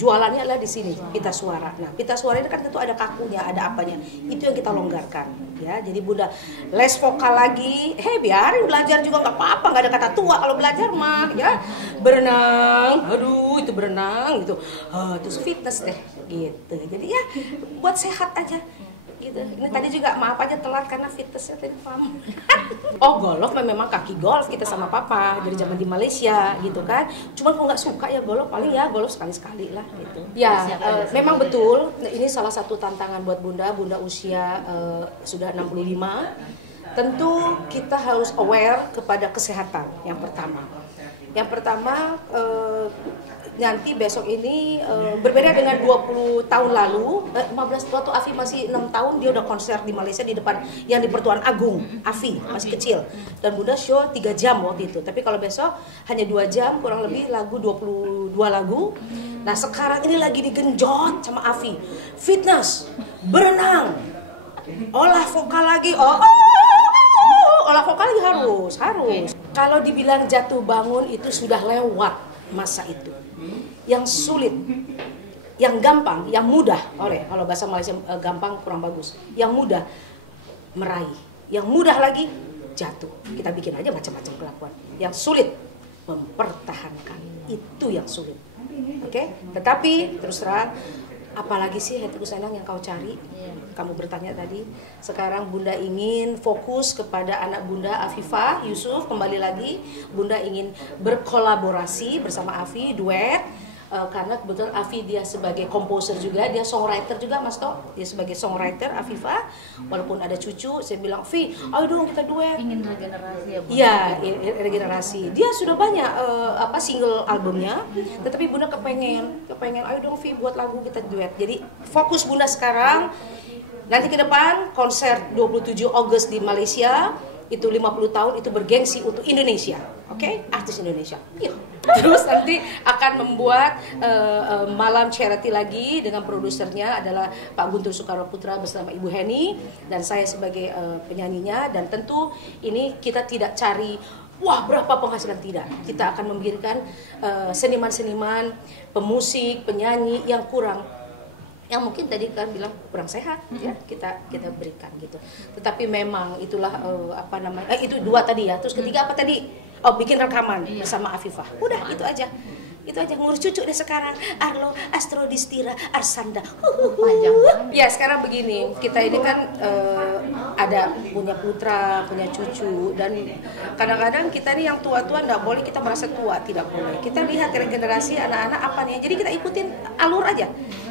jualannya adalah di sini, pita suara. Nah, pita suara ini kan tentu ada kakunya, ada apanya. Itu yang kita longgarkan, ya. Jadi Bunda les vokal lagi, biarin belajar juga nggak apa-apa, nggak ada kata tua kalau belajar mah, ya. Berenang, aduh itu berenang gitu, terus fitness deh, gitu. Jadi ya buat sehat aja. Gitu. Ini tadi juga maaf aja telat karena fitnessnya tadi paham. Oh, golf memang kaki golf kita sama papa dari zaman di Malaysia gitu kan. Cuman kalau nggak suka ya golf paling ya golf sekali-sekali lah gitu. Ya, memang betul. Ini salah satu tantangan buat Bunda usia sudah 65. Tentu kita harus aware kepada kesehatan yang pertama. Yang pertama nanti besok ini berbeda dengan 20 tahun lalu, 15 waktu Afi masih 6 tahun dia udah konser di Malaysia di depan yang di Pertuan Agung. Afi masih kecil dan Bunda show 3 jam waktu itu. Tapi kalau besok hanya 2 jam kurang lebih lagu 22 lagu. Nah, sekarang ini lagi digenjot sama Afi. Fitness, berenang, olah vokal lagi. Olah vokal lagi harus. Kalau dibilang jatuh bangun itu sudah lewat masa itu. Yang sulit, yang gampang, yang mudah, kalau bahasa Malaysia gampang kurang bagus. Yang mudah meraih, yang mudah lagi jatuh. Kita bikin aja macam-macam kelakuan. Yang sulit mempertahankan, itu yang sulit. Oke? Tetapi terus terang, apalagi sih hatiku sayang yang kau cari? Kamu bertanya tadi. Sekarang Bunda ingin fokus kepada anak Bunda Afifah Yusuf. Kembali lagi Bunda ingin berkolaborasi bersama Afi, duet. Karena kebetulan Afi dia sebagai komposer juga, dia songwriter juga Mas Tok. Dia sebagai songwriter Afifah. Walaupun ada cucu, saya bilang, "Fi, ayo dong kita duet." Ingin regenerasi ya, Bu? Iya, regenerasi. Dia sudah banyak single albumnya, tetapi Bunda kepengen, ayo dong Vi buat lagu kita duet. Jadi fokus Bunda sekarang. Nanti ke depan konser 27 Agustus di Malaysia, itu 50 tahun itu bergengsi untuk Indonesia. Oke? Artis Indonesia. Yuk. Terus nanti akan membuat malam charity lagi dengan produsernya adalah Pak Guntur Soekarno Putra bersama Ibu Heni dan saya sebagai penyanyinya. Dan tentu ini kita tidak cari wah berapa penghasilan, tidak. Kita akan memberikan seniman-seniman, pemusik, penyanyi yang yang mungkin tadi kan bilang kurang sehat, ya kita berikan gitu. Tetapi memang itulah itu 2 tadi ya. Terus ketiga apa tadi? Oh, bikin rekaman bersama Afifah. Udah itu aja. Itu aja, ngurus cucu deh sekarang. Arlo, Astrodistira, Arsanda. Ya sekarang begini, kita ini kan ada punya putra, punya cucu, dan kadang-kadang kita ini yang tua-tua nggak boleh kita merasa tua, tidak boleh. Kita lihat generasi anak-anak apa nih, jadi kita ikutin alur aja.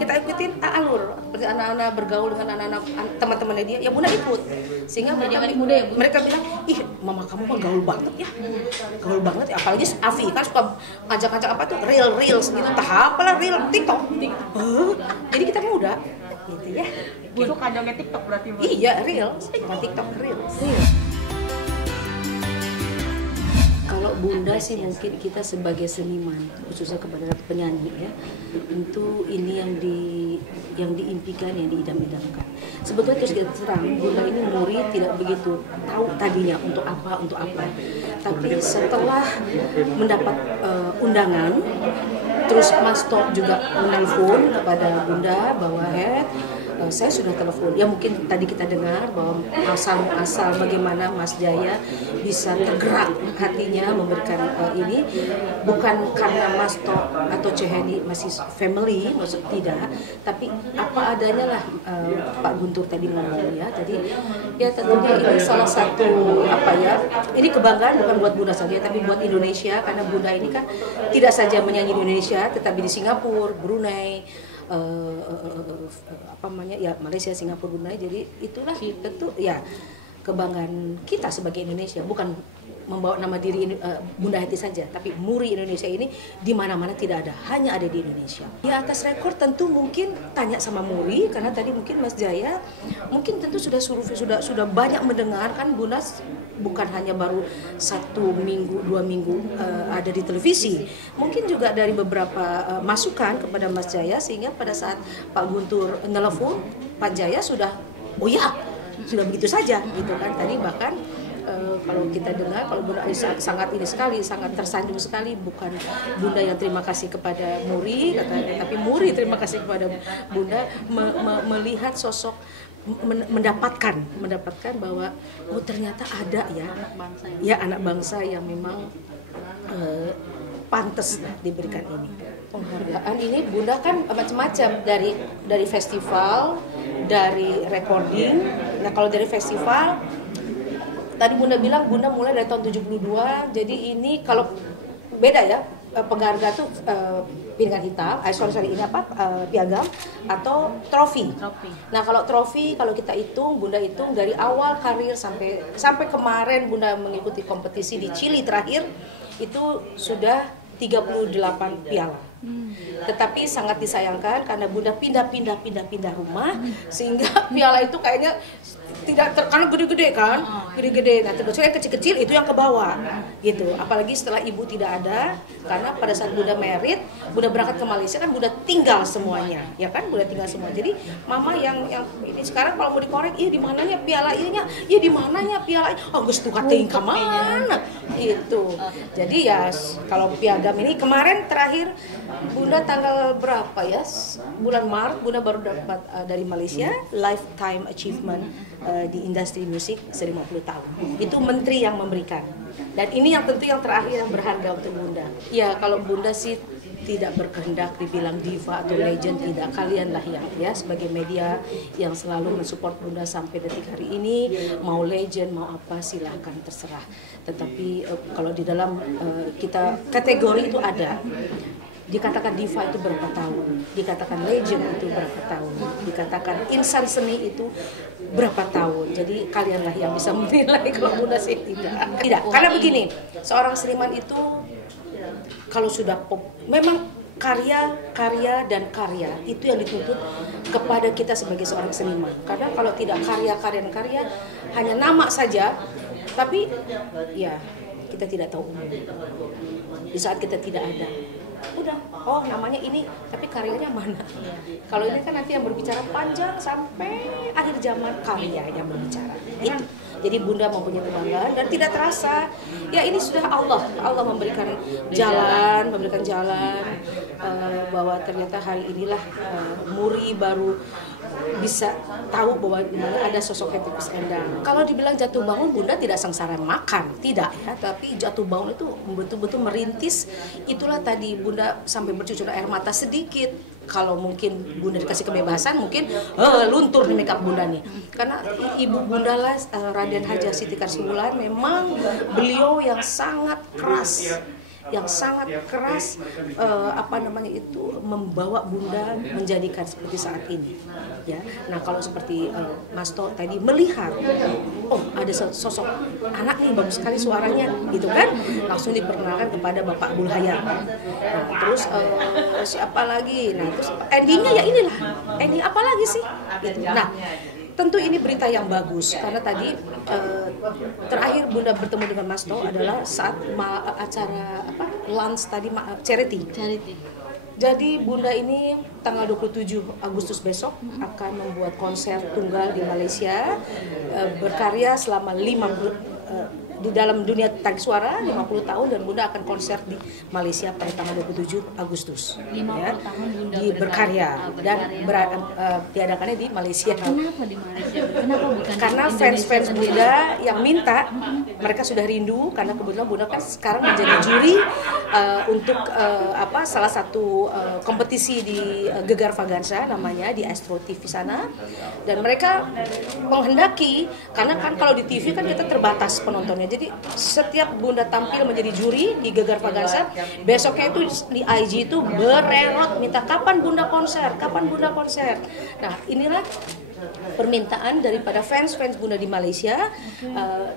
Kita ikutin alur, seperti anak-anak bergaul dengan anak-anak teman-temannya dia, ya Bunda ikut. Sehingga mereka bilang, ih mama kamu mah gaul banget ya, gaul banget ya. Apalagi Afi kan suka ngajak-ngajak apa tuh, reels gitu, tahap apalah reel TikTok. Jadi kita muda, gitu ya. Busuk kandangnya TikTok berarti, Bu? Iya, reels, bukan TikTok, reels. Kalau Bunda sih mungkin kita sebagai seniman, khususnya kepada penyanyi ya, tentu ini yang diimpikan, yang diidam-idamkan. Sebetulnya terus kita terang, Bunda ini Muri tidak begitu tahu tadinya untuk apa. Tapi setelah mendapat undangan, terus Mas Tok juga menelpon kepada Bunda bahwa saya sudah telepon. Ya mungkin tadi kita dengar bahwa asal bagaimana Mas Jaya bisa tergerak hatinya memberikan ini bukan karena Mas Tok atau Ceheni masih family, maksud tidak, tapi apa adanya lah. Pak Guntur tadi ngomong ya. Jadi ya tentunya ini salah satu ini kebanggaan bukan buat Bunda saja tapi buat Indonesia, karena Bunda ini kan tidak saja menyanyi di Indonesia tetapi di Singapura, Brunei, Malaysia, Singapura, Brunei. Jadi itulah tentu ya kebanggaan kita sebagai Indonesia, bukan membawa nama diri Bunda Heti saja, tapi Muri Indonesia ini di mana-mana tidak ada, hanya ada di Indonesia. Di atas rekor tentu mungkin tanya sama Muri, karena tadi mungkin Mas Jaya mungkin tentu sudah banyak mendengar kan Bunda bukan hanya baru 1 minggu 2 minggu ada di televisi, mungkin juga dari beberapa masukan kepada Mas Jaya, sehingga pada saat Pak Guntur nelfon Pak Jaya sudah begitu saja gitu kan. Tadi bahkan kalau kita dengar, kalau Bunda sangat ini sekali, sangat tersanjung sekali, bukan Bunda yang terima kasih kepada Muri, tapi Muri terima kasih kepada Bunda melihat sosok mendapatkan bahwa oh ternyata ada ya anak bangsa yang memang pantas diberikan ini. Penghargaan ini Bunda kan macam-macam, dari festival, dari recording. Nah kalau dari festival tadi Bunda bilang Bunda mulai dari tahun 72, jadi ini kalau beda ya, penghargaan tuh piringan hitam, ini apa, piagam atau trofi. Nah kalau trofi, kalau kita hitung, Bunda hitung dari awal karir sampai kemarin Bunda mengikuti kompetisi di Chili terakhir, itu sudah 38 piala. Tetapi sangat disayangkan karena Bunda pindah rumah, sehingga piala itu kayaknya tidak karena gede-gede kan, gede-gede. Nah, terus yang kecil-kecil itu yang ke bawah, gitu. Apalagi setelah ibu tidak ada, karena pada saat Bunda merit, Bunda berangkat ke Malaysia kan Bunda tinggal semuanya, ya kan, Bunda tinggal semua. Jadi mama yang ini sekarang kalau mau dikorek, di mananya piala ininya, di mananya piala ini, Gus tuh kating ke mana, gitu. Jadi ya kalau piagam ini kemarin terakhir Bunda tanggal berapa ya? Bulan Maret Bunda baru dapat dari Malaysia Lifetime Achievement di industri musik 50 tahun. Itu menteri yang memberikan. Dan ini yang tentu yang terakhir yang berharga untuk Bunda. Ya kalau Bunda sih tidak berkehendak dibilang diva atau legend, tidak. Kalianlah yang ya sebagai media yang selalu mensupport Bunda sampai detik hari ini, mau legend mau apa silahkan terserah. Tetapi kalau di dalam kita kategori itu ada. Dikatakan diva itu berapa tahun, dikatakan legend itu berapa tahun, dikatakan insan seni itu berapa tahun. Jadi kalianlah yang bisa menilai, kalau Bunda sih tidak. Karena begini, seorang seniman itu kalau sudah pop, memang karya itu yang dituntut kepada kita sebagai seorang seniman. Karena kalau tidak karya hanya nama saja, tapi ya kita tidak tahu umum. Di saat kita tidak ada, udah, oh namanya ini, tapi karyanya mana? Kalau ini kan nanti yang berbicara panjang sampai akhir zaman, karya yang berbicara. Itu. Jadi Bunda mempunyai kebanggaan dan tidak terasa. Ya ini sudah Allah memberikan jalan, bahwa ternyata hari inilah Muri baru bisa tahu bahwa ada sosok Hetty Koes Endang. Kalau dibilang jatuh bangun, Bunda tidak sengsara makan, tidak ya, tapi jatuh bangun itu betul-betul merintis. Itulah tadi Bunda sampai bercucur air mata sedikit. Kalau mungkin Bunda dikasih kebebasan, mungkin luntur nih makeup Bunda nih. Karena ibu Bunda lah, Raden Hadjah Siti Karsiwulan, memang beliau yang sangat keras, membawa Bunda menjadikan seperti saat ini. Ya, nah kalau seperti Mas To tadi melihat, oh ada sosok anak nih bagus sekali suaranya, gitu kan, langsung diperkenalkan kepada Bapak Abdul Hayat. Nah terus siapa lagi? Nah terus endingnya ya inilah, ending apa lagi sih? Gitu. Nah tentu ini berita yang bagus karena tadi terakhir Bunda bertemu dengan Mas To adalah saat acara lunch tadi charity. Jadi Bunda ini tanggal 27 Agustus besok akan membuat konser tunggal di Malaysia, berkarya selama 50 di dalam dunia tarik suara 50 tahun, dan Bunda akan konser di Malaysia pada tanggal 27 Agustus. 50 ya, tahun Bunda berkarya dan diadakannya di Malaysia. Kenapa di Malaysia? Kenapa bukan karena fans-fans Bunda yang minta, mereka sudah rindu, karena kebetulan Bunda kan sekarang menjadi juri untuk salah satu kompetisi di Gegar Vagansa namanya, di Astro TV sana, dan mereka menghendaki, karena kan kalau di TV kan kita terbatas penontonnya. Jadi setiap Bunda tampil menjadi juri di Gegar Vagansa, besoknya itu di IG itu bererot minta kapan Bunda konser. Nah inilah permintaan daripada fans Bunda di Malaysia.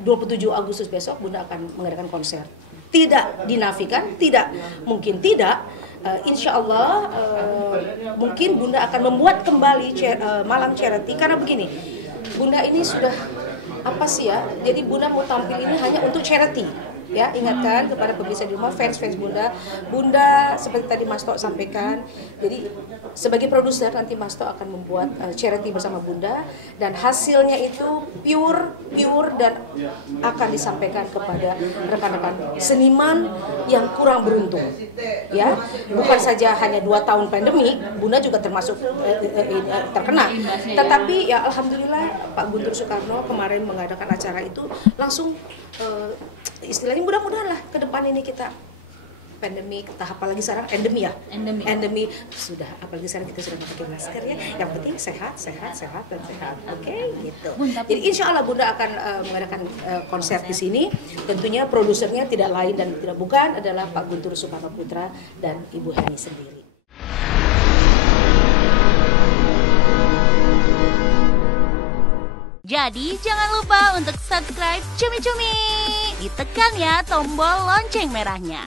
27 Agustus besok Bunda akan mengadakan konser. Tidak dinafikan, mungkin tidak. Insya Allah mungkin Bunda akan membuat kembali malam charity, karena begini, Bunda ini sudah jadi Bunda mau tampil ini hanya untuk charity, Ya, ingatkan kepada pemirsa di rumah, fans Bunda. Bunda seperti tadi Mas Tok sampaikan. Jadi sebagai produser nanti Mas Tok akan membuat charity bersama Bunda dan hasilnya itu pure dan akan disampaikan kepada rekan-rekan seniman yang kurang beruntung. Ya, bukan saja hanya 2 tahun pandemi, Bunda juga termasuk terkena. Tetapi ya alhamdulillah Pak Guntur Soekarno kemarin mengadakan acara itu langsung istilahnya mudah-mudahan lah ke depan ini kita pandemi tahap apalagi sekarang endemi sudah, apalagi sekarang kita sudah pakai masker ya, yang penting sehat oke, gitu. Jadi insya Allah Bunda akan mengadakan konser di sini, tentunya produsernya tidak lain dan tidak bukan adalah Pak Guntur Soekarno Putra dan Ibu Heni sendiri. Jadi jangan lupa untuk subscribe Cumi Cumi. Ditekan ya tombol lonceng merahnya.